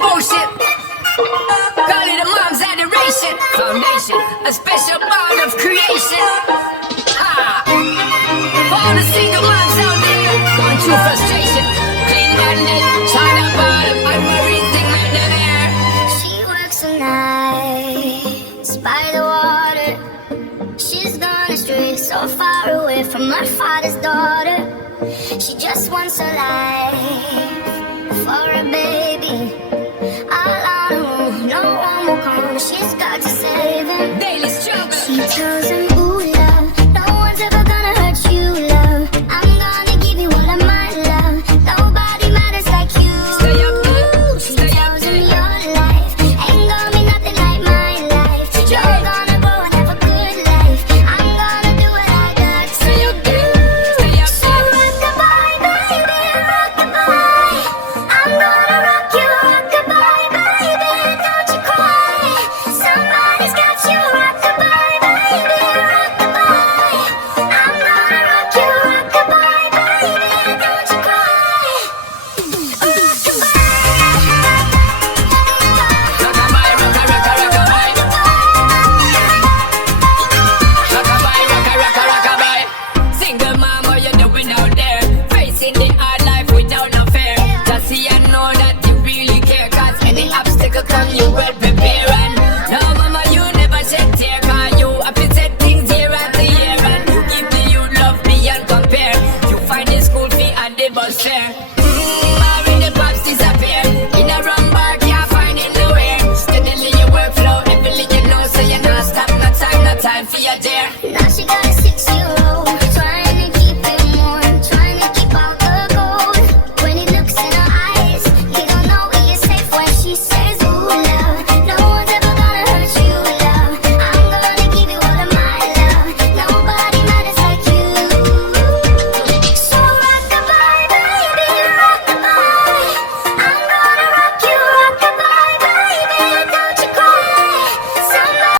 devotion. Call it a mom's adoration. Foundation, a special bond of creation. Ha! For all the single moms out there going through frustration, clean bandit, China ball, and everything right there. She works the nights by the water. She's gone astray, so far away from her father's daughter. She just wants a life for a baby. All on her own, no one will come. She's got to save him. Daily struggle. She tells him